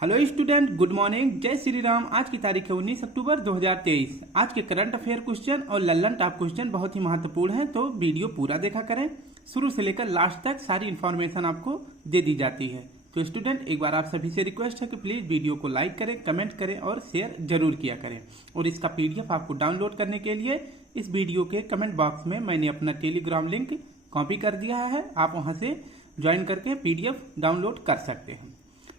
Hello student, good morning, जय श्री राम। आज की तारीख है 19 अक्टूबर 2023। आज के करंट अफेयर क्वेश्चन और लल्लन टॉप क्वेश्चन बहुत ही महत्वपूर्ण है, तो वीडियो पूरा देखा करें। शुरू से लेकर लास्ट तक सारी इन्फॉर्मेशन आपको दे दी जाती है। तो स्टूडेंट, एक बार आप सभी से रिक्वेस्ट है कि प्लीज वीडियो को लाइक करें, कमेंट करें और शेयर जरूर किया करें। और इसका पीडीएफ आपको डाउनलोड करने के लिए इस वीडियो के कमेंट बॉक्स में मैंने अपना टेलीग्राम लिंक कॉपी कर दिया है, आप वहां से ज्वाइन करके पीडीएफ डाउनलोड कर सकते हैं।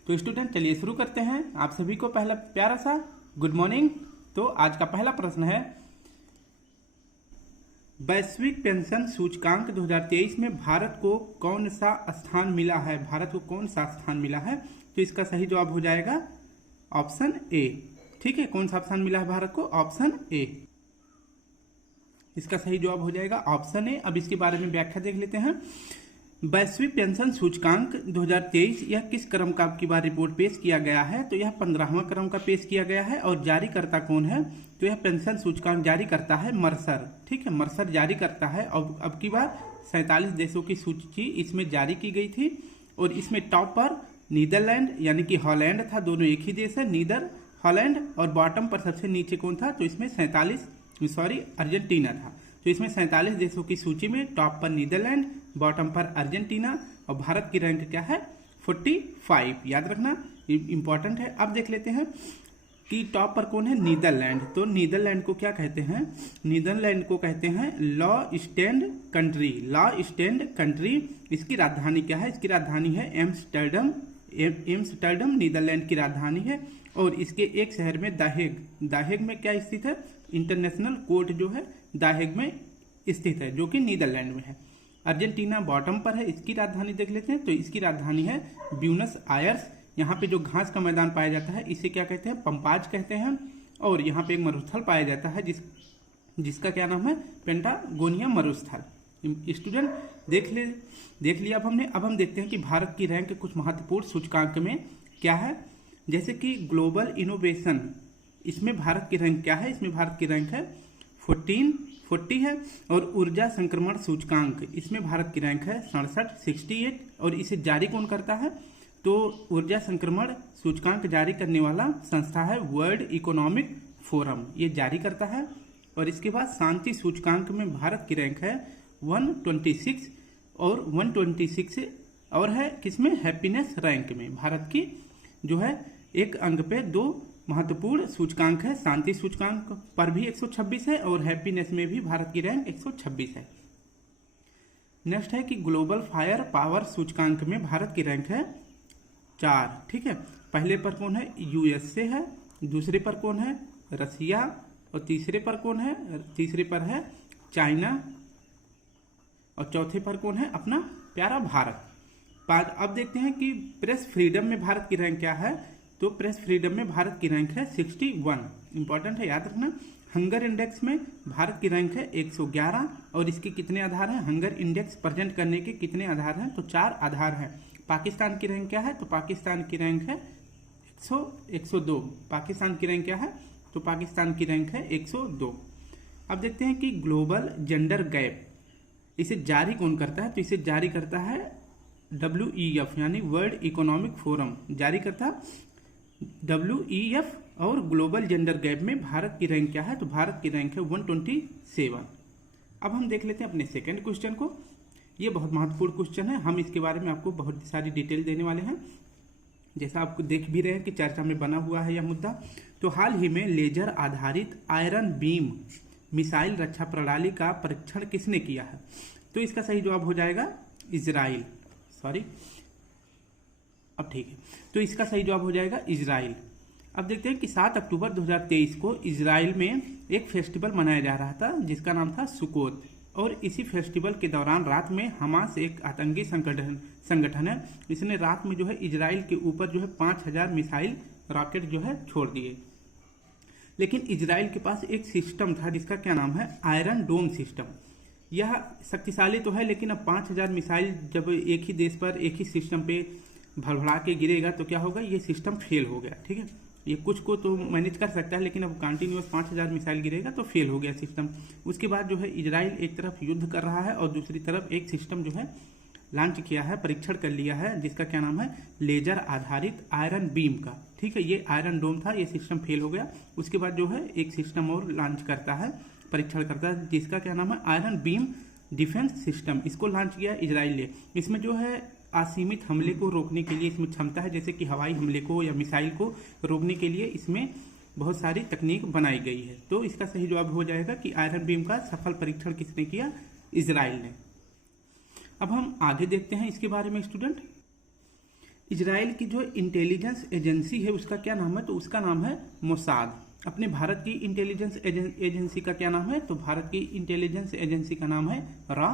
तो स्टूडेंट, चलिए शुरू करते हैं। आप सभी को पहला प्यारा सा गुड मॉर्निंग। तो आज का पहला प्रश्न है, वैश्विक पेंशन सूचकांक 2023 में भारत को कौन सा स्थान मिला है? भारत को कौन सा स्थान मिला है? तो इसका सही जवाब हो जाएगा ऑप्शन ए। ठीक है, कौन सा स्थान मिला है भारत को? Option A. इसका सही जवाब हो जाएगा ऑप्शन ए। अब इसके बारे में व्याख्या देख लेते हैं। वैश्विक पेंशन सूचकांक 2023 यह किस क्रम का की बार रिपोर्ट पेश किया गया है? तो यह 15वां क्रम का पेश किया गया है। और जारीकर्ता कौन है? तो यह पेंशन सूचकांक जारी करता है मर्सर। ठीक है, मर्सर जारी करता है। अब की बार 47 देशों की सूची इसमें जारी की गई थी और इसमें टॉप पर नीदरलैंड यानी कि हॉलैंड था, दोनों एक ही देश है, नीदर हॉलैंड। और बॉटम पर सबसे नीचे कौन था? तो इसमें अर्जेंटीना था। तो इसमें 47 देशों की सूची में टॉप पर नीदरलैंड, बॉटम पर अर्जेंटीना और भारत की रैंक क्या है? 45। याद रखना, इंपॉर्टेंट है। अब देख लेते हैं कि टॉप पर कौन है? नीदरलैंड। तो नीदरलैंड को क्या कहते हैं? नीदरलैंड को कहते हैं law stand country. Law stand country. इसकी राजधानी क्या है? इसकी राजधानी है एम्स्टर्डम। एम्स्टर्डम नीदरलैंड की राजधानी है। और इसके एक शहर में दाहेग में क्या स्थित है? इंटरनेशनल कोर्ट जो है दाहेग में स्थित है, जो कि नीदरलैंड में है। अर्जेंटीना बॉटम पर है, इसकी राजधानी देख लेते हैं। तो इसकी राजधानी है ब्यूनस आयर्स। यहाँ पे जो घास का मैदान पाया जाता है इसे क्या कहते हैं? पंपाज कहते हैं। और यहाँ पे एक मरुस्थल पाया जाता है जिसका क्या नाम है? पेंटागोनिया मरुस्थल। स्टूडेंट, देख लिया अब हमने। अब हम देखते हैं कि भारत की रैंक कुछ महत्वपूर्ण सूचकांक में क्या है। जैसे कि ग्लोबल इनोवेशन, इसमें भारत की रैंक क्या है? इसमें भारत की रैंक है 40 है। और ऊर्जा संक्रमण सूचकांक, इसमें भारत की रैंक है 68। और इसे जारी कौन करता है? तो ऊर्जा संक्रमण सूचकांक जारी करने वाला संस्था है वर्ल्ड इकोनॉमिक फोरम, ये जारी करता है। और इसके बाद शांति सूचकांक में भारत की रैंक है 126। और 126 और है किसमें? हैप्पीनेस रैंक में। भारत की जो है एक अंक पे 2 महत्वपूर्ण सूचकांक है। शांति सूचकांक पर भी 126 है और हैप्पीनेस में भी भारत की रैंक 126 है। नेक्स्ट है कि ग्लोबल फायर पावर सूचकांक में भारत की रैंक है 4। ठीक है, पहले पर कौन है? यूएसए है। दूसरे पर कौन है? रसिया। और तीसरे पर कौन है? तीसरे पर है चाइना। और चौथे पर कौन है? अपना प्यारा भारत। अब देखते हैं कि प्रेस फ्रीडम में भारत की रैंक क्या है। तो प्रेस फ्रीडम में भारत की रैंक है 61। इंपॉर्टेंट है, याद रखना। हंगर इंडेक्स में भारत की रैंक है 111। और इसके कितने आधार हैं? हंगर इंडेक्स प्रेजेंट करने के कितने आधार हैं? तो 4 आधार हैं। पाकिस्तान की रैंक क्या है? तो पाकिस्तान की रैंक है 102। पाकिस्तान की रैंक क्या है? तो पाकिस्तान की रैंक है 102। अब देखते हैं कि ग्लोबल जेंडर गैप, इसे जारी कौन करता है? तो इसे जारी करता है WEF यानी वर्ल्ड इकोनॉमिक फोरम जारी करता है WEF। और ग्लोबल जेंडर गैप में भारत की रैंक क्या है? तो भारत की रैंक है 127। अब हम देख लेते हैं अपने सेकंड क्वेश्चन को। ये बहुत महत्वपूर्ण क्वेश्चन है, हम इसके बारे में आपको बहुत सारी डिटेल देने वाले हैं। जैसा आपको देख भी रहे हैं कि चर्चा में बना हुआ है यह मुद्दा। तो हाल ही में लेजर आधारित आयरन बीम मिसाइल रक्षा प्रणाली का परीक्षण किसने किया है? तो इसका सही जवाब हो जाएगा इजराइल। अब ठीक है, तो इसका सही जवाब हो जाएगा इजराइल। अब देखते हैं कि 7 अक्टूबर 2023 को इजराइल में एक फेस्टिवल मनाया जा रहा था जिसका नाम था सुकोत। और इसी फेस्टिवल के दौरान रात में हमास एक आतंकी संगठन है, इसने रात में जो है इजराइल के ऊपर जो है 5000 मिसाइल रॉकेट जो है छोड़ दिए। लेकिन इजराइल के पास एक सिस्टम था जिसका क्या नाम है? आयरन डोम सिस्टम। यह शक्तिशाली तो है, लेकिन अब 5000 मिसाइल जब एक ही देश पर एक ही सिस्टम पे भड़बड़ा के गिरेगा तो क्या होगा? ये सिस्टम फेल हो गया। ठीक है, ये कुछ को तो मैनेज कर सकता है, लेकिन अब कंटिन्यूअस 5000 मिसाइल गिरेगा तो फेल हो गया सिस्टम। उसके बाद जो है इजराइल एक तरफ युद्ध कर रहा है और दूसरी तरफ एक सिस्टम जो है लॉन्च किया है, परीक्षण कर लिया है, जिसका क्या नाम है, लेजर आधारित आयरन बीम का। ठीक है, ये आयरन डोम था, ये सिस्टम फेल हो गया। उसके बाद जो है एक सिस्टम और लॉन्च करता है, परीक्षण करता है, जिसका क्या नाम है, आयरन बीम डिफेंस सिस्टम। इसको लॉन्च किया इजराइल ने। इसमें जो है असीमित हमले को रोकने के लिए इसमें क्षमता है, जैसे कि हवाई हमले को या मिसाइल को रोकने के लिए इसमें बहुत सारी तकनीक बनाई गई है। तो इसका सही जवाब हो जाएगा कि आयरन बीम का सफल परीक्षण किसने किया, इजराइल ने। अब हम आगे देखते हैं इसके बारे में स्टूडेंट। इजराइल की जो इंटेलिजेंस एजेंसी है उसका क्या नाम है, तो उसका नाम है मोसाद। अपने भारत की इंटेलिजेंस एजेंसी का क्या नाम है, तो भारत की इंटेलिजेंस एजेंसी का नाम है रॉ।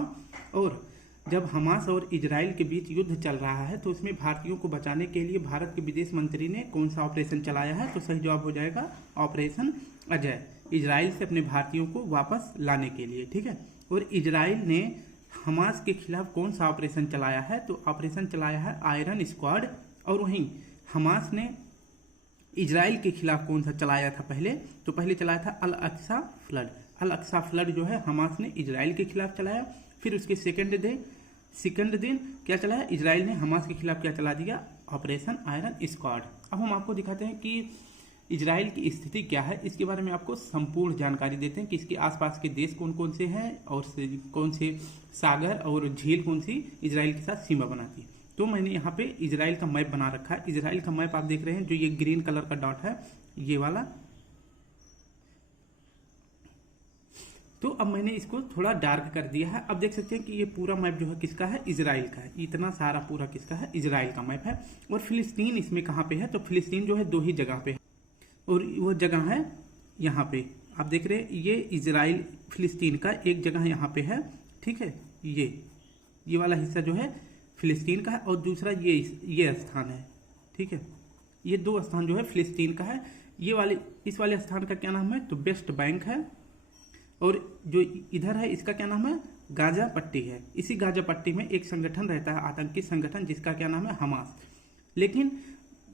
और जब हमास और इजराइल के बीच युद्ध चल रहा है तो इसमें भारतीयों को बचाने के लिए भारत के विदेश मंत्री ने कौन सा ऑपरेशन चलाया है, तो सही जवाब हो जाएगा ऑपरेशन अजय, इजराइल से अपने भारतीयों को वापस लाने के लिए। ठीक है, और इजराइल ने हमास के खिलाफ कौन सा ऑपरेशन चलाया है, तो ऑपरेशन चलाया है आयरन स्क्वाड। और वहीं हमास ने इजराइल के खिलाफ कौन सा चलाया था पहले, तो पहले चलाया था अल अक्सा फ्लड। अल अक्सा फ्लड जो है हमास ने इजराइल के खिलाफ चलाया। फिर उसके सेकंड दिन क्या चलाया, इजराइल ने हमास के खिलाफ क्या चला दिया, ऑपरेशन आयरन स्क्वाड। अब हम आपको दिखाते हैं कि इजराइल की स्थिति क्या है, इसके बारे में आपको संपूर्ण जानकारी देते हैं कि इसके आसपास के देश कौन कौन से हैं और कौन से सागर और झील कौन सी इजराइल के साथ सीमा बनाती है। तो मैंने यहाँ पे इजराइल का मैप बना रखा है। इजराइल का मैप आप देख रहे हैं, जो ये ग्रीन कलर का डॉट है, ये वाला। तो अब मैंने इसको थोड़ा डार्क कर दिया है। अब देख सकते हैं कि ये पूरा मैप जो है किसका है, इजराइल का है। इतना सारा पूरा किसका है, इजराइल का मैप है। और फिलिस्तीन इसमें कहाँ पे है, तो फिलिस्तीन जो है 2 ही जगह पे है, और वो जगह है यहाँ पे आप देख रहे हैं, ये इजराइल फिलिस्तीन का एक जगह यहाँ पे है। ठीक है, ये वाला हिस्सा जो है फिलिस्तीन का है, और दूसरा ये स्थान है। ठीक है, ये 2 स्थान जो है फिलिस्तीन का है। इस वाले स्थान का क्या नाम है, तो वेस्ट बैंक है। और जो इधर है इसका क्या नाम है, गाजा पट्टी है। इसी गाजा पट्टी में एक संगठन रहता है, आतंकी संगठन, जिसका क्या नाम है, हमास। लेकिन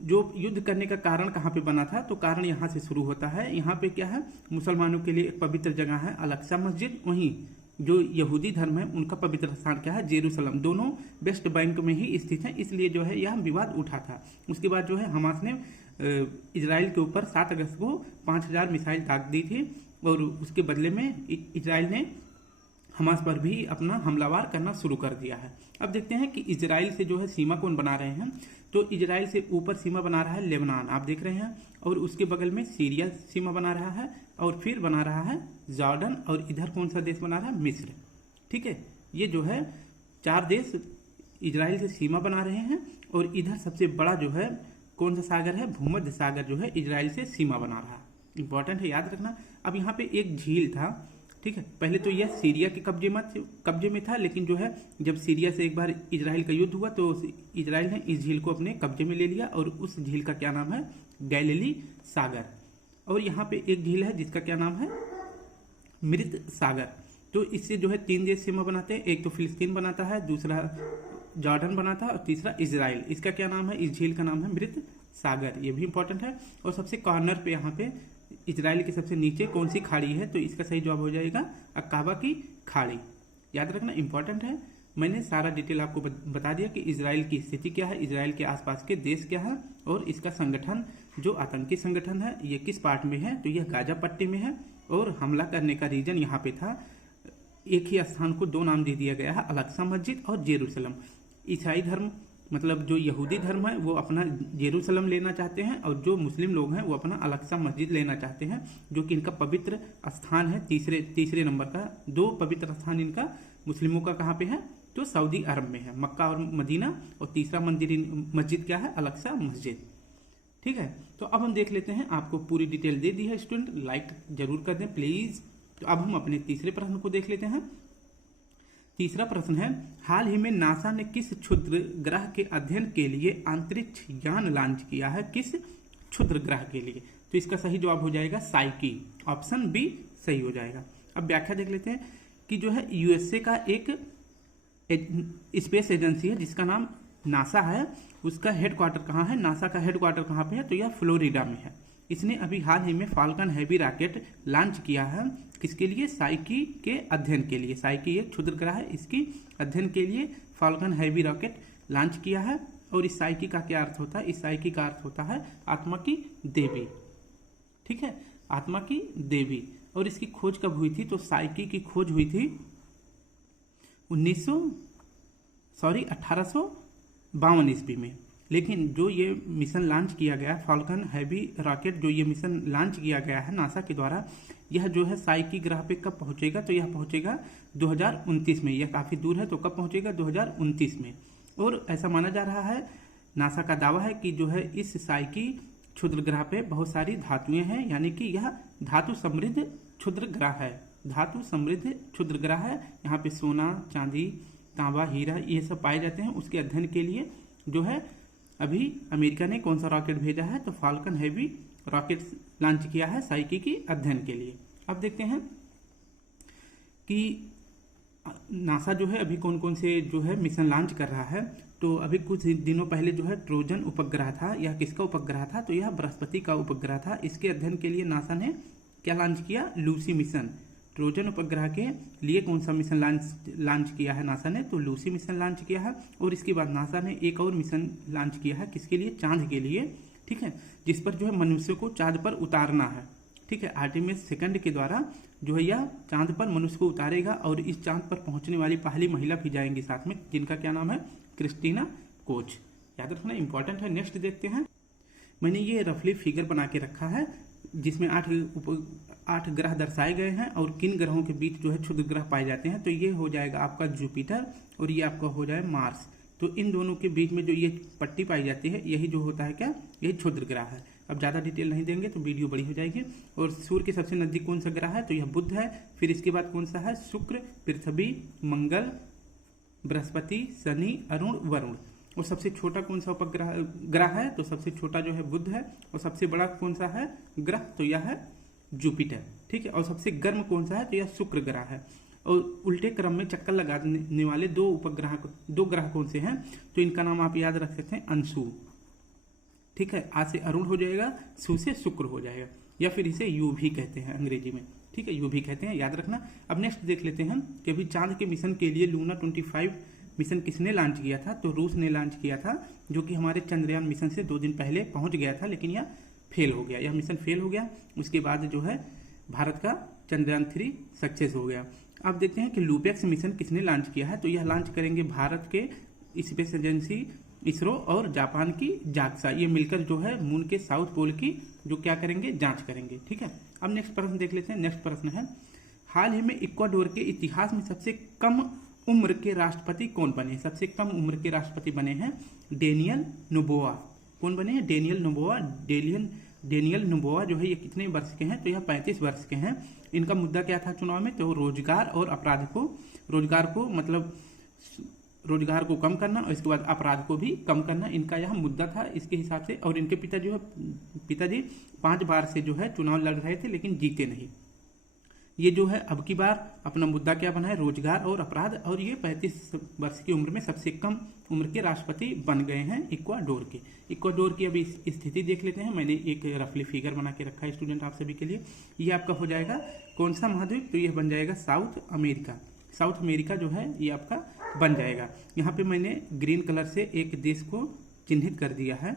जो युद्ध करने का कारण कहाँ पे बना था, तो कारण यहाँ से शुरू होता है। यहाँ पे क्या है, मुसलमानों के लिए एक पवित्र जगह है अल अक्सा मस्जिद। वहीं जो यहूदी धर्म है उनका पवित्र स्थान क्या है, जेरूसलम। दोनों वेस्ट बैंक में ही स्थित हैं, इसलिए जो है यह विवाद उठा था। उसके बाद जो है हमास ने इजराइल के ऊपर 7 अगस्त को 5000 मिसाइल दाग दी थी, और उसके बदले में इजराइल ने हमास पर भी अपना हमलावार करना शुरू कर दिया है। अब देखते हैं कि इजराइल से जो है सीमा कौन बना रहे हैं, तो इजराइल से ऊपर सीमा बना रहा है लेबनान, आप देख रहे हैं, और उसके बगल में सीरिया सीमा बना रहा है, और फिर बना रहा है जॉर्डन, और इधर कौन सा देश बना रहा है, मिस्र। ठीक है, ये जो है 4 देश इजराइल से सीमा बना रहे हैं। और इधर सबसे बड़ा जो है कौन सा सागर है, भूमध्य सागर जो है इजराइल से सीमा बना रहा है। इंपॉर्टेंट है, याद रखना। अब यहाँ पे एक झील था। ठीक है, पहले तो यह सीरिया के कब्जे में था, लेकिन जो है जब सीरिया से एक बार इजराइल का युद्ध हुआ तो इजराइल ने इस झील को अपने कब्जे में ले लिया, और उस झील का क्या नाम है, गैलिली सागर। और यहाँ पे एक झील है जिसका क्या नाम है, मृत सागर। तो इससे जो है 3 देश सीमा बनाते हैं, एक तो फिलिस्तीन बनाता है, दूसरा जॉर्डन बनाता है, और तीसरा इजराइल। इसका क्या नाम है, इस झील का नाम है मृत सागर। ये भी इंपॉर्टेंट है। और सबसे कॉर्नर पे यहाँ पे इजराइल के सबसे नीचे कौन सी खाड़ी है, तो इसका सही जवाब हो जाएगा अकाबा की खाड़ी। याद रखना, इंपॉर्टेंट है। मैंने सारा डिटेल आपको बता दिया कि इजराइल की स्थिति क्या है, इजराइल के आसपास के देश क्या है, और इसका संगठन जो आतंकी संगठन है ये किस पार्ट में है, तो यह गाजा पट्टी में है। और हमला करने का रीजन यहाँ पे था, एक ही स्थान को 2 नाम दे दिया गया है, अल अक्सा मस्जिद और जेरूसलम। ईसाई धर्म मतलब जो यहूदी धर्म है वो अपना जेरूसलम लेना चाहते हैं, और जो मुस्लिम लोग हैं वो अपना अल अक्सा मस्जिद लेना चाहते हैं, जो कि इनका पवित्र स्थान है। तीसरे नंबर का 2 पवित्र स्थान इनका मुस्लिमों का कहाँ पे है, तो सऊदी अरब में है, मक्का और मदीना। और तीसरा मस्जिद क्या है, अल अक्सा मस्जिद। ठीक है, तो अब हम देख लेते हैं, आपको पूरी डिटेल दे दी है स्टूडेंट, लाइक जरूर कर दें प्लीज। तो अब हम अपने तीसरे प्रश्न को देख लेते हैं। तीसरा प्रश्न है, हाल ही में नासा ने किस क्षुद्र ग्रह के अध्ययन के लिए अंतरिक्ष यान लॉन्च किया है, किस क्षुद्र ग्रह के लिए, तो इसका सही जवाब हो जाएगा साइकी, ऑप्शन बी सही हो जाएगा। अब व्याख्या देख लेते हैं कि जो है यूएसए का एक स्पेस एजेंसी है जिसका नाम नासा है, उसका हेडक्वार्टर कहाँ है, नासा का हेडक्वार्टर कहाँ पे है, तो यह फ्लोरिडा में है। इसने अभी हाल ही में फाल्कन हैवी रॉकेट लॉन्च किया है। किसके लिए? साइकी के अध्ययन के लिए। साइकी एक क्षुद्र ग्रह है, इसकी अध्ययन के लिए फाल्कन हैवी रॉकेट लॉन्च किया है। और इस साइकी का क्या अर्थ होता है? इस साइकी का अर्थ होता है आत्मा की देवी। ठीक है, आत्मा की देवी। और इसकी खोज कब हुई थी? तो साइकी की खोज हुई थी 1852 ईस्वी में। लेकिन जो ये मिशन लॉन्च किया गया फाल्कन हैवी रॉकेट, जो ये मिशन लॉन्च किया गया है नासा के द्वारा, यह जो है साइकी ग्रह पे कब पहुंचेगा? तो यह पहुंचेगा 2029 में। यह काफी दूर है, तो कब पहुंचेगा? 2029 में। और ऐसा माना जा रहा है, नासा का दावा है कि जो है इस साइकी क्षुद्र ग्रह पे बहुत सारी धातुएं हैं, यानी कि यह धातु समृद्ध क्षुद्र ग्रह है। धातु समृद्ध क्षुद्र ग्रह है। यहाँ पे सोना, चांदी, तांबा, हीरा ये सब पाए जाते हैं। उसके अध्ययन के लिए जो है अभी अमेरिका ने कौन सा रॉकेट भेजा है? तो फाल्कन हैवी रॉकेट लॉन्च किया है साइकी की अध्ययन के लिए। अब देखते हैं कि नासा जो है अभी कौन कौन से जो है मिशन लॉन्च कर रहा है। तो अभी कुछ दिनों पहले जो है ट्रोजन उपग्रह था। यह किसका उपग्रह था? तो यह बृहस्पति का उपग्रह था। इसके अध्ययन के लिए नासा ने क्या लॉन्च किया? Lucy mission. ट्रोजन उपग्रह के लिए कौन सा मिशन लॉन्च किया है नासा ने? तो लूसी मिशन लॉन्च किया है। और इसके बाद नासा ने एक और मिशन लॉन्च किया है। किसके लिए? चांद के लिए। ठीक है, जिस पर जो है मनुष्य को चांद पर उतारना है। ठीक है, आर्टेमिस सेकंड के द्वारा जो है यह चांद पर मनुष्य को उतारेगा। और इस चांद पर पहुंचने वाली पहली महिला भी जाएंगी साथ में, जिनका क्या नाम है? Christina Koch. याद रखना, इंपॉर्टेंट है। नेक्स्ट देखते हैं। मैंने ये रफली फिगर बना के रखा है, जिसमें 8 ग्रह दर्शाए गए हैं और किन ग्रहों के बीच जो है क्षुद्र ग्रह पाए जाते हैं। तो ये हो जाएगा आपका जुपिटर और ये आपका हो जाए मार्स। तो इन दोनों के बीच में जो ये पट्टी पाई जाती है, यही जो होता है क्या? यही क्षुद्र ग्रह है। अब ज़्यादा डिटेल नहीं देंगे तो वीडियो बड़ी हो जाएगी। और सूर्य के सबसे नजदीक कौन सा ग्रह है? तो यह बुध है। फिर इसके बाद कौन सा है? शुक्र, पृथ्वी, मंगल, बृहस्पति, शनि, अरुण, वरुण। और सबसे छोटा कौन सा ग्रह है? तो सबसे छोटा जो है बुध है। और सबसे बड़ा कौन सा है ग्रह? तो यह है जुपिटर। ठीक है, और सबसे गर्म कौन सा है? तो यह शुक्र ग्रह है। और उल्टे क्रम में चक्कर लगाने वाले दो ग्रह कौन से हैं? तो इनका नाम आप याद रख सकते हैं, अंशु। ठीक है, आ से अरुण हो जाएगा, सु से शुक्र हो जाएगा, या फिर इसे यू भी कहते हैं अंग्रेजी में। ठीक है, यू भी कहते हैं, याद रखना। अब नेक्स्ट देख लेते हैं कि अभी चांद के मिशन के लिए लूना 25 मिशन किसने लॉन्च किया था? तो रूस ने लॉन्च किया था, जो कि हमारे चंद्रयान मिशन से 2 दिन पहले पहुंच गया था, लेकिन यह फेल हो गया। यह मिशन फेल हो गया। उसके बाद जो है भारत का चंद्रयान 3 सक्सेस हो गया। अब देखते हैं कि लूपेक्स मिशन किसने लॉन्च किया है। तो यह लॉन्च करेंगे भारत के स्पेस एजेंसी इसरो और जापान की जाक्सा। ये मिलकर जो है मून के साउथ पोल की जो क्या करेंगे? जांच करेंगे। ठीक है, अब नेक्स्ट प्रश्न देख लेते हैं। नेक्स्ट प्रश्न है, हाल ही में इक्वाडोर के इतिहास में सबसे कम उम्र के राष्ट्रपति कौन बने? सबसे कम उम्र के राष्ट्रपति बने हैं डेनियल नोबोआ। कौन बने हैं? Daniel Noboa. डेनियल नोबोआ जो है ये कितने वर्ष के हैं? तो यह 35 वर्ष के हैं। इनका मुद्दा क्या था चुनाव में? तो रोजगार और अपराध को, रोजगार को कम करना और इसके बाद अपराध को भी कम करना, इनका यह मुद्दा था इसके हिसाब से। और इनके पिताजी 5 बार से जो है चुनाव लड़ रहे थे, लेकिन जीते नहीं। ये जो है अब की बार अपना मुद्दा क्या बना है? रोजगार और अपराध। और ये 35 वर्ष की उम्र में सबसे कम उम्र के राष्ट्रपति बन गए हैं इक्वाडोर के। इक्वाडोर की अभी स्थिति देख लेते हैं। मैंने एक रफली फिगर बना के रखा है स्टूडेंट आप सभी के लिए। ये आपका हो जाएगा कौन सा महाद्वीप? तो यह बन जाएगा साउथ अमेरिका। साउथ अमेरिका जो है ये आपका बन जाएगा। यहाँ पे मैंने ग्रीन कलर से एक देश को चिन्हित कर दिया है,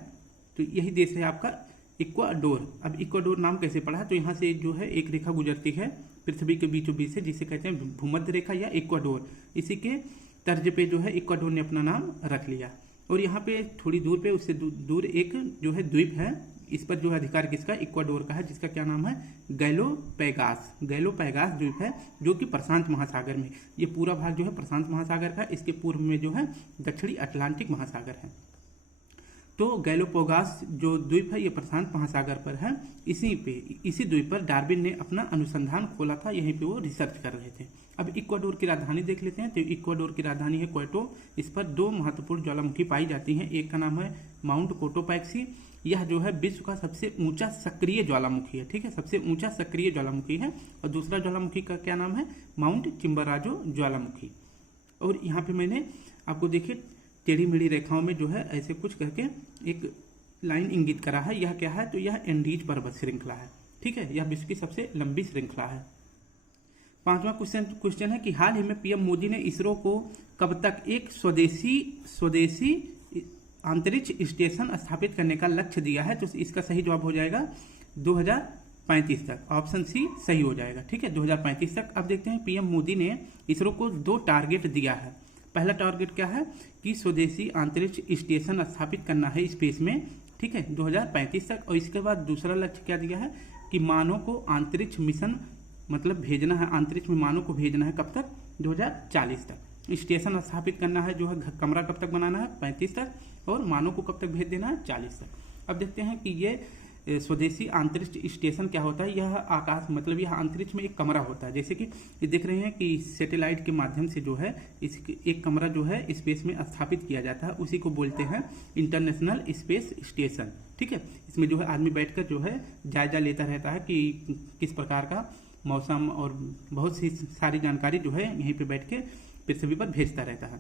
तो यही देश है आपका इक्वाडोर। अब इक्वाडोर नाम कैसे पड़ा है? तो यहाँ से जो है एक रेखा गुजरती है पृथ्वी के बीचों बीच से, जिसे कहते हैं भूमध्य रेखा या इक्वाडोर। इसी के तर्ज पे जो है इक्वाडोर ने अपना नाम रख लिया। और यहाँ पे थोड़ी दूर पे, उससे दूर एक जो है द्वीप है, इस पर जो है अधिकार किसका? इक्वाडोर का है, जिसका क्या नाम है? गैलोपैगास। गैलोपैगास द्वीप है, जो कि प्रशांत महासागर में, ये पूरा भाग जो है प्रशांत महासागर का, इसके पूर्व में जो है दक्षिणी अटलांटिक महासागर है। तो गैलोपैगास जो द्वीप है ये प्रशांत महासागर पर है। इसी द्वीप पर डार्विन ने अपना अनुसंधान खोला था, यहीं पे वो रिसर्च कर रहे थे। अब इक्वाडोर की राजधानी देख लेते हैं। तो इक्वाडोर की राजधानी है क्वेटो। इस पर 2 महत्वपूर्ण ज्वालामुखी पाई जाती हैं। एक का नाम है माउंट कोटोपैक्सी। यह जो है विश्व का सबसे ऊंचा सक्रिय ज्वालामुखी है। ठीक है, सबसे ऊंचा सक्रिय ज्वालामुखी है। और दूसरा ज्वालामुखी का क्या नाम है? माउंट चिम्बराजो ज्वालामुखी। और यहाँ पे मैंने आपको देखिए टेढ़ी मेढ़ी रेखाओं में जो है ऐसे कुछ करके एक लाइन इंगित करा है, यह क्या है, तो यह एंडीज पर्वत श्रृंखला है। ठीक है, यह विश्व की सबसे लंबी श्रृंखला है। 5वां क्वेश्चन है कि हाल ही में पीएम मोदी ने इसरो को कब तक एक स्वदेशी अंतरिक्ष स्टेशन स्थापित करने का लक्ष्य दिया है, तो इसका सही जवाब हो जाएगा 2035 तक। ऑप्शन सी सही हो जाएगा। ठीक है, 2035 तक। अब देखते हैं पीएम मोदी ने इसरो को 2 टारगेट दिया है। पहला टारगेट क्या है कि स्वदेशी अंतरिक्ष स्टेशन स्थापित करना है स्पेस में, ठीक है, 2035 तक। और इसके बाद दूसरा लक्ष्य क्या दिया है कि मानव को अंतरिक्ष मिशन मतलब भेजना है, अंतरिक्ष में मानव को भेजना है कब तक, 2040 तक। स्टेशन स्थापित करना है जो है कमरा कब तक बनाना है, 35 तक, और मानव को कब तक भेज देना है, 40 तक। अब देखते हैं कि ये स्वदेशी अंतरिक्ष स्टेशन क्या होता है। यह आकाश मतलब यह अंतरिक्ष में एक कमरा होता है, जैसे कि देख रहे हैं कि सैटेलाइट के माध्यम से जो है इस एक कमरा जो है स्पेस में स्थापित किया जाता है, उसी को बोलते हैं इंटरनेशनल स्पेस स्टेशन। ठीक है, इसमें जो है आदमी बैठकर जो है जायजा लेता रहता है कि किस प्रकार का मौसम और बहुत सी सारी जानकारी जो है यहीं पे बैठ के पृथ्वी पर भेजता रहता है।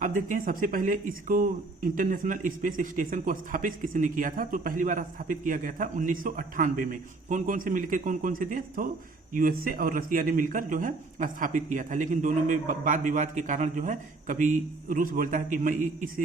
अब देखते हैं सबसे पहले इसको इंटरनेशनल स्पेस स्टेशन को स्थापित किसने किया था, तो पहली बार स्थापित किया गया था 1998 में। कौन कौन से मिलकर, कौन कौन से देश, तो यूएसए और रसिया ने मिलकर जो है स्थापित किया था। लेकिन दोनों में वाद विवाद के कारण जो है कभी रूस बोलता है कि मैं इस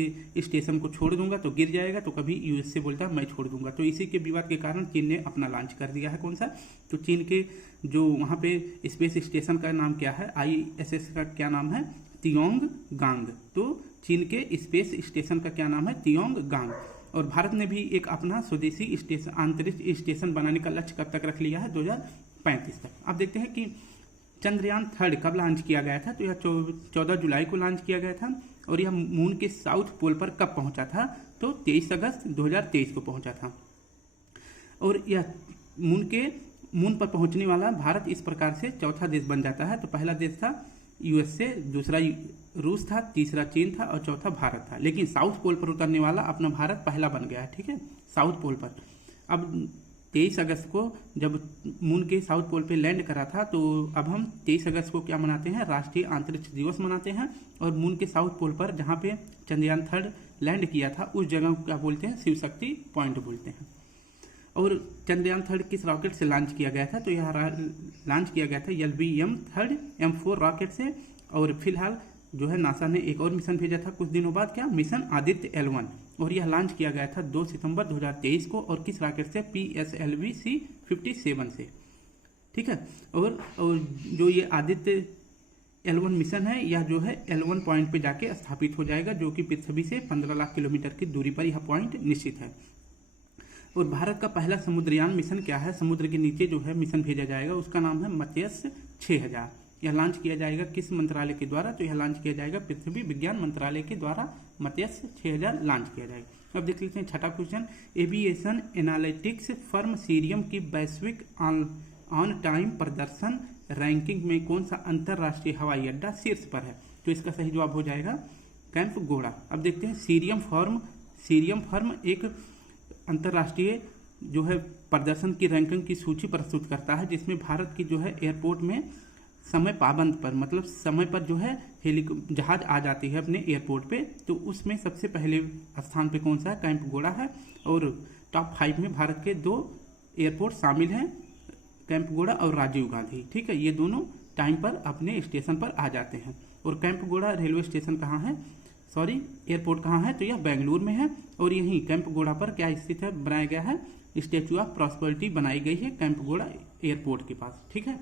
स्टेशन को छोड़ दूंगा तो गिर जाएगा, तो कभी यूएसए बोलता है मैं छोड़ दूंगा। तो इसी के विवाद के कारण चीन ने अपना लॉन्च कर दिया है। कौन सा, तो चीन के जो वहाँ पे स्पेस स्टेशन का नाम क्या है, ISS का क्या नाम है, तियोंगगांग। तो चीन के स्पेस स्टेशन का क्या नाम है, तियोंगगांग। और भारत ने भी एक अपना स्वदेशी स्टेशन अंतरिक्ष स्टेशन बनाने का लक्ष्य कब तक रख लिया है, 2035 तक। अब देखते हैं कि चंद्रयान 3 कब लॉन्च किया गया था, तो यह 14 जुलाई को लॉन्च किया गया था। और यह मून के साउथ पोल पर कब पहुंचा था, तो 23 अगस्त 2023 को पहुंचा था। और यह मून पर पहुंचने वाला भारत इस प्रकार से चौथा देश बन जाता है। तो पहला देश था यूएसए, दूसरा रूस था, तीसरा चीन था और चौथा भारत था। लेकिन साउथ पोल पर उतरने वाला अपना भारत पहला बन गया है। ठीक है, साउथ पोल पर। अब 23 अगस्त को जब मून के साउथ पोल पे लैंड करा था, तो अब हम 23 अगस्त को क्या मनाते हैं, राष्ट्रीय अंतरिक्ष दिवस मनाते हैं। और मून के साउथ पोल पर जहाँ पे चंद्रयान 3 लैंड किया था उस जगह को क्या बोलते हैं, शिव शक्ति पॉइंट बोलते हैं। और चंद्रयान 3 किस रॉकेट से लॉन्च किया गया था, तो यह लॉन्च किया गया था LVM-3 M4 रॉकेट से। और फिलहाल जो है नासा ने एक और मिशन भेजा था कुछ दिनों बाद, क्या, मिशन आदित्य L1। और यह लॉन्च किया गया था 2 सितंबर 2023 को। और किस रॉकेट से, PSLV-C57 से। ठीक है, और जो ये आदित्य L1 मिशन है, यह जो है L1 पॉइंट पे जाके स्थापित हो जाएगा, जो कि पृथ्वी से 15 लाख किलोमीटर की दूरी पर यह पॉइंट निश्चित है। और भारत का पहला समुद्रयान मिशन क्या है, समुद्र के नीचे जो है मिशन भेजा जाएगा, उसका नाम है मत्स्य 6000। यह लॉन्च किया जाएगा किस मंत्रालय के द्वारा, तो यह लॉन्च किया जाएगा पृथ्वी विज्ञान मंत्रालय के द्वारा मत्स्य 6000 लॉन्च किया जाएगा। अब देख लेते हैं छठा question, aviation analytics firm Cirium की वैश्विक ऑन टाइम प्रदर्शन रैंकिंग में कौन सा अंतरराष्ट्रीय हवाई अड्डा शीर्ष पर है, तो इसका सही जवाब हो जाएगा कैंप घोड़ा। अब देखते हैं सीरियम फर्म एक अंतर्राष्ट्रीय जो है प्रदर्शन की रैंकिंग की सूची प्रस्तुत करता है, जिसमें भारत की जो है एयरपोर्ट में समय पाबंद पर मतलब समय पर जो है जहाज आ जाती है अपने एयरपोर्ट पे, तो उसमें सबसे पहले स्थान पे कौन सा है, कैंप घोड़ा है। और टॉप 5 में भारत के 2 एयरपोर्ट शामिल हैं, कैंप घोड़ा और राजीव गांधी। ठीक है, ये दोनों टाइम पर अपने स्टेशन पर आ जाते हैं। और कैंप घोड़ा रेलवे स्टेशन कहाँ है, एयरपोर्ट कहाँ है, तो यह बेंगलुरु में है। और यहीं कैंप घोड़ा पर क्या स्थित है, बनाया गया है, स्टैचू ऑफ प्रॉस्पेरिटी बनाई गई है कैंप घोड़ा एयरपोर्ट के पास। ठीक है,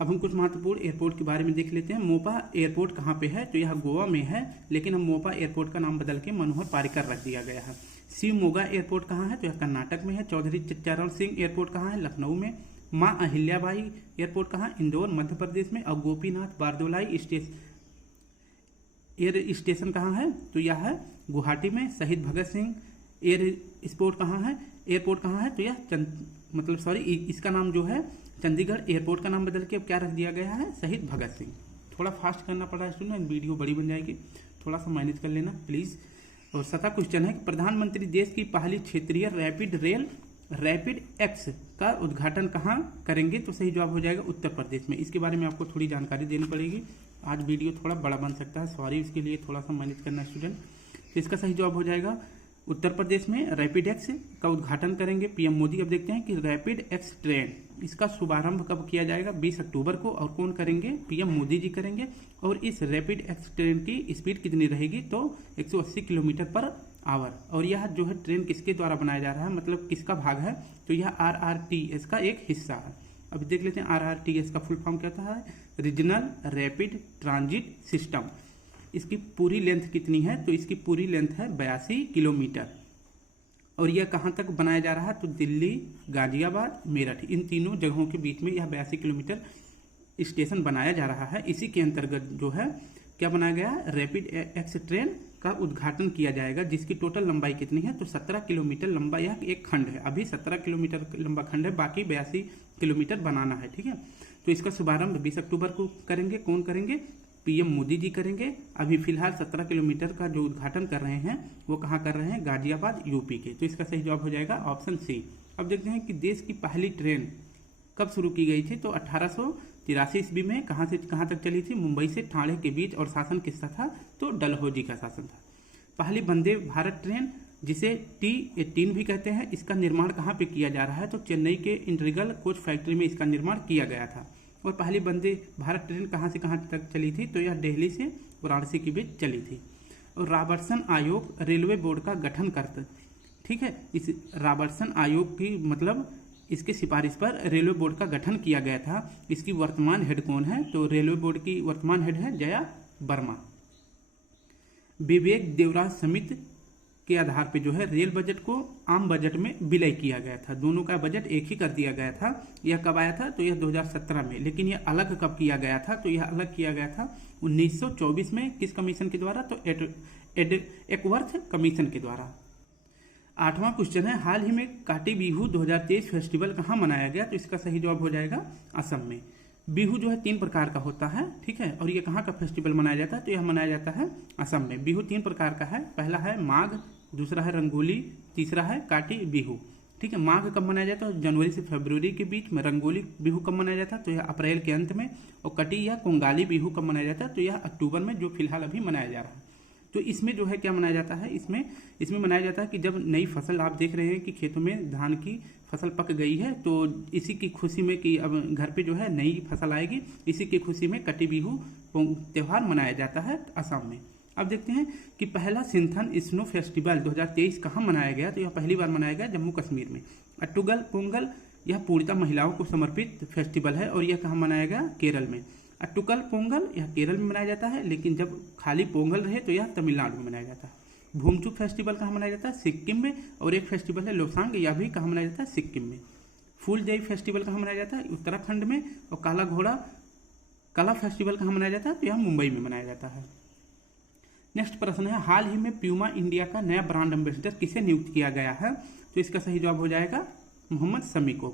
अब हम कुछ महत्वपूर्ण एयरपोर्ट के बारे में देख लेते हैं। मोपा एयरपोर्ट कहाँ पे है, तो यह गोवा में है, लेकिन हम मोपा एयरपोर्ट का नाम बदल के मनोहर पारिकर रख दिया गया है। शिवमोगा एयरपोर्ट कहाँ है, तो यह कर्नाटक में है। चौधरी चरण सिंह एयरपोर्ट कहाँ है, लखनऊ में। माँ अहिल्याबाई एयरपोर्ट कहाँ, इंदौर मध्य प्रदेश में। और गोपीनाथ बारदोलाई एयर स्टेशन कहाँ है, तो यह है गुवाहाटी में। शहीद भगत सिंह एयरपोर्ट कहाँ है, तो यह इसका नाम जो है चंडीगढ़ एयरपोर्ट का नाम बदल के अब क्या रख दिया गया है, शहीद भगत सिंह। थोड़ा फास्ट करना पड़ा है स्टूडेंट, वीडियो बड़ी बन जाएगी, थोड़ा सा मैनेज कर लेना प्लीज। और 7वां क्वेश्चन है कि प्रधानमंत्री देश की पहली क्षेत्रीय रैपिड एक्स का उद्घाटन कहाँ करेंगे, तो सही जवाब हो जाएगा उत्तर प्रदेश में। इसके बारे में आपको थोड़ी जानकारी देनी पड़ेगी, आज वीडियो थोड़ा बड़ा बन सकता है, सॉरी इसके लिए, थोड़ा सा मैनेज करना स्टूडेंट। तो इसका सही जवाब हो जाएगा उत्तर प्रदेश में रैपिड एक्स का उद्घाटन करेंगे पीएम मोदी। अब देखते हैं कि रैपिड एक्स ट्रेन इसका शुभारंभ कब किया जाएगा, 20 अक्टूबर को, और कौन करेंगे, पीएम मोदी जी करेंगे। और इस रैपिड एक्स ट्रेन की स्पीड कितनी रहेगी, तो 180 किलोमीटर पर आवर। और यह जो है ट्रेन किसके द्वारा बनाया जा रहा है, मतलब किसका भाग है, तो यह RRTS का एक हिस्सा है। अब देख लेते हैं RRTS का फुल फॉर्म क्या होता है, रीजनल रैपिड ट्रांजिट सिस्टम। इसकी पूरी लेंथ कितनी है, तो इसकी पूरी लेंथ है 82 किलोमीटर। और यह कहाँ तक बनाया जा रहा है, तो दिल्ली, गाजियाबाद, मेरठ, इन तीनों जगहों के बीच में यह 82 किलोमीटर स्टेशन बनाया जा रहा है। इसी के अंतर्गत जो है क्या बनाया गया है, रैपिड एक्स ट्रेन का उद्घाटन किया जाएगा, जिसकी टोटल लंबाई कितनी है, तो 17 किलोमीटर लंबा यह एक खंड है। अभी 17 किलोमीटर लंबा खंड है, बाकी 82 किलोमीटर बनाना है, ठीक है। तो इसका शुभारंभ 20 अक्टूबर को करेंगे, कौन करेंगे, पीएम मोदी जी करेंगे। अभी फिलहाल 17 किलोमीटर का जो उद्घाटन कर रहे हैं वो कहाँ कर रहे हैं, गाजियाबाद, यूपी के। तो इसका सही जवाब हो जाएगा ऑप्शन सी। अब देखते हैं कि देश की पहली ट्रेन कब शुरू की गई थी, तो 1883 ईस्वी में। कहाँ से कहाँ तक चली थी, मुंबई से ठाणे के बीच, और शासन किसका था, तो डलहौजी का शासन था। पहली वंदे भारत ट्रेन, जिसे T18 भी कहते हैं, इसका निर्माण कहाँ पे किया जा रहा है, तो चेन्नई के इंटीग्रल कोच फैक्ट्री में इसका निर्माण किया गया था। और पहली वंदे भारत ट्रेन कहाँ से कहाँ तक चली थी, तो यह दिल्ली से वाराणसी के बीच चली थी। और रॉबर्टसन आयोग रेलवे बोर्ड का गठन करता, ठीक है। इस रॉबर्टसन आयोग की मतलब इसके सिफारिश पर रेलवे बोर्ड का गठन किया गया था। इसकी वर्तमान हेड कौन है, तो रेलवे बोर्ड की वर्तमान हेड है जया वर्मा। विवेक देवराज समिति के आधार पे जो है रेल बजट को आम बजट में विलय किया गया था। दोनों का बजट एक ही कर दिया गया था। यह कब आया था, तो यह 2017 में। लेकिन यह अलग कब किया गया था, तो यह अलग किया गया था 1924 में। किस कमीशन के द्वारा, तो एकवर्थ कमीशन के द्वारा। 8वां क्वेश्चन है, हाल ही में काटी बिहू 2023 फेस्टिवल कहाँ मनाया गया, तो इसका सही जवाब हो जाएगा असम में। बिहू जो है 3 प्रकार का होता है, ठीक है। और ये कहाँ का फेस्टिवल मनाया जाता है, तो यह मनाया जाता है असम में। बिहू 3 प्रकार का है, पहला है माघ, दूसरा है रंगोली, तीसरा है काटी बिहू, ठीक है। माघ कब मनाया जाता है, जनवरी से फरवरी के बीच में। रंगोली बिहू कब मनाया जाता है, तो यह अप्रैल के अंत में। और कटी या कोंगाली बिहू कब मनाया जाता है, तो यह अक्टूबर में, जो फिलहाल अभी मनाया जा रहा है। तो इसमें जो है क्या मनाया जाता है, इसमें मनाया जाता है कि जब नई फसल, आप देख रहे हैं कि खेतों में धान की फसल पक गई है, तो इसी की खुशी में कि अब घर पे जो है नई फसल आएगी, इसी की खुशी में कटी बिहू त्यौहार मनाया जाता है असम में। अब देखते हैं कि पहला सिंथन स्नो फेस्टिवल 2023 कहाँ मनाया गया, तो यह पहली बार मनाया गया जम्मू कश्मीर में। अट्टुगल पोंगल यह पूर्णतः महिलाओं को समर्पित फेस्टिवल है, और यह कहाँ मनाया गया, केरल में। अट्टुकल पोंगल यह केरल में मनाया जाता है, लेकिन जब खाली पोंगल रहे तो यह तमिलनाडु में मनाया जाता है। भूमचू फेस्टिवल कहाँ मनाया जाता है, सिक्किम में। और एक फेस्टिवल है लोसांग, यह भी कहाँ मनाया जाता है, सिक्किम में। फूल देई फेस्टिवल कहाँ मनाया जाता है, उत्तराखंड में। और काला घोड़ा कला फेस्टिवल कहाँ मनाया जाता है, तो यह मुंबई में मनाया जाता है। नेक्स्ट प्रश्न है, हाल ही में प्यूमा इंडिया का नया ब्रांड एम्बेसडर किसे नियुक्त किया गया है, तो इसका सही जवाब हो जाएगा मोहम्मद शमी को।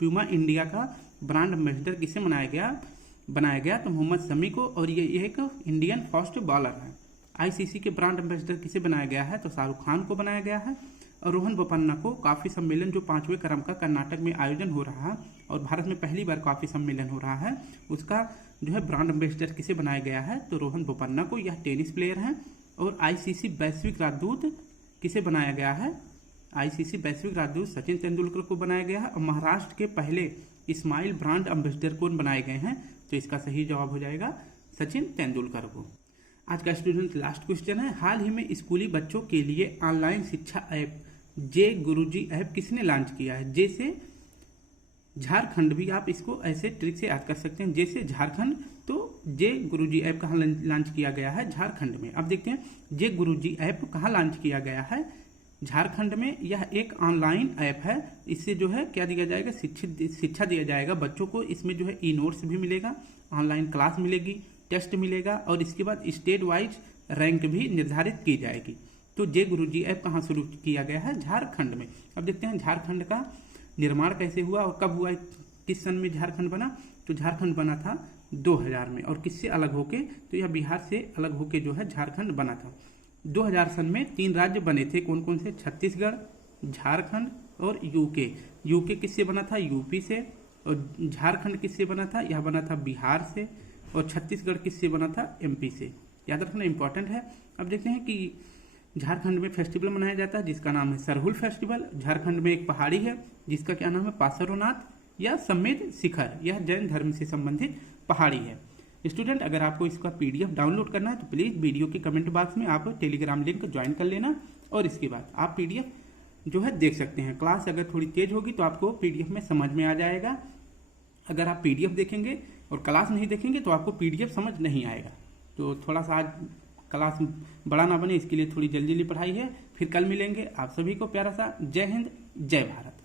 प्यूमा इंडिया का ब्रांड एम्बेसडर किसे बनाया गया, तो मोहम्मद शमी को। और ये एक इंडियन फास्ट बॉलर है। आईसीसी के ब्रांड एम्बेसडर किसे बनाया गया है, तो शाहरुख खान को बनाया गया है। और रोहन बोपन्ना को कॉफी सम्मेलन, जो 5वें क्रम का कर्नाटक में आयोजन हो रहा है और भारत में पहली बार कॉफी सम्मेलन हो रहा है, उसका जो है ब्रांड एम्बेसडर किसे बनाया गया है, तो रोहन बोपन्ना को। यह टेनिस प्लेयर हैं। और आईसीसी वैश्विक राजदूत किसे बनाया गया है, आईसीसी वैश्विक राजदूत सचिन तेंदुलकर को बनाया गया है। और महाराष्ट्र के पहले स्माइल ब्रांड एम्बेसडर कौन बनाए गए हैं, तो इसका सही जवाब हो जाएगा सचिन तेंदुलकर को। आज का स्टूडेंट लास्ट क्वेश्चन है, हाल ही में स्कूली बच्चों के लिए ऑनलाइन शिक्षा ऐप जे गुरुजी ऐप किसने लॉन्च किया है। जैसे झारखंड, भी आप इसको ऐसे ट्रिक से याद कर सकते हैं, जैसे झारखंड, तो जे गुरुजी ऐप कहाँ लॉन्च किया गया है, झारखंड में। अब देखते हैं जे गुरुजी ऐप कहाँ लॉन्च किया गया है, झारखंड में। यह एक ऑनलाइन ऐप है। इससे जो है क्या दिया जाएगा, शिक्षा दिया जाएगा बच्चों को। इसमें जो है ई नोट्स भी मिलेगा, ऑनलाइन क्लास मिलेगी, टेस्ट मिलेगा, और इसके बाद स्टेट वाइज रैंक भी निर्धारित की जाएगी। तो जे गुरुजी ऐप कहाँ शुरू किया गया है, झारखंड में। अब देखते हैं झारखंड का निर्माण कैसे हुआ और कब हुआ, किस सन में झारखंड बना, तो झारखंड बना था 2000 में। और किससे अलग होके, तो यह बिहार से अलग होके जो है झारखंड बना था। 2000 सन में 3 राज्य बने थे, कौन कौन से, छत्तीसगढ़, झारखंड और यूके। यूके किससे बना था, यूपी से। और झारखंड किससे बना था, यह बना था बिहार से। और छत्तीसगढ़ किससे बना था, एमपी से। याद रखना इंपॉर्टेंट है। अब देखते हैं कि झारखंड में फेस्टिवल मनाया जाता है जिसका नाम है सरहुल फेस्टिवल। झारखंड में एक पहाड़ी है जिसका क्या नाम है पार्श्वनाथ या समेत शिखर, यह जैन धर्म से संबंधित पहाड़ी है। स्टूडेंट, अगर आपको इसका पीडीएफ डाउनलोड करना है तो प्लीज़ वीडियो के कमेंट बॉक्स में आप टेलीग्राम लिंक ज्वाइन कर लेना और इसके बाद आप पीडीएफ जो है देख सकते हैं। क्लास अगर थोड़ी तेज होगी तो आपको पीडीएफ में समझ में आ जाएगा। अगर आप पीडीएफ देखेंगे और क्लास नहीं देखेंगे तो आपको पीडीएफ समझ नहीं आएगा। तो थोड़ा सा आज क्लास बड़ा ना बने इसके लिए थोड़ी जल्दी पढ़ाई है। फिर कल मिलेंगे। आप सभी को प्यारा सा जय हिंद जय भारत।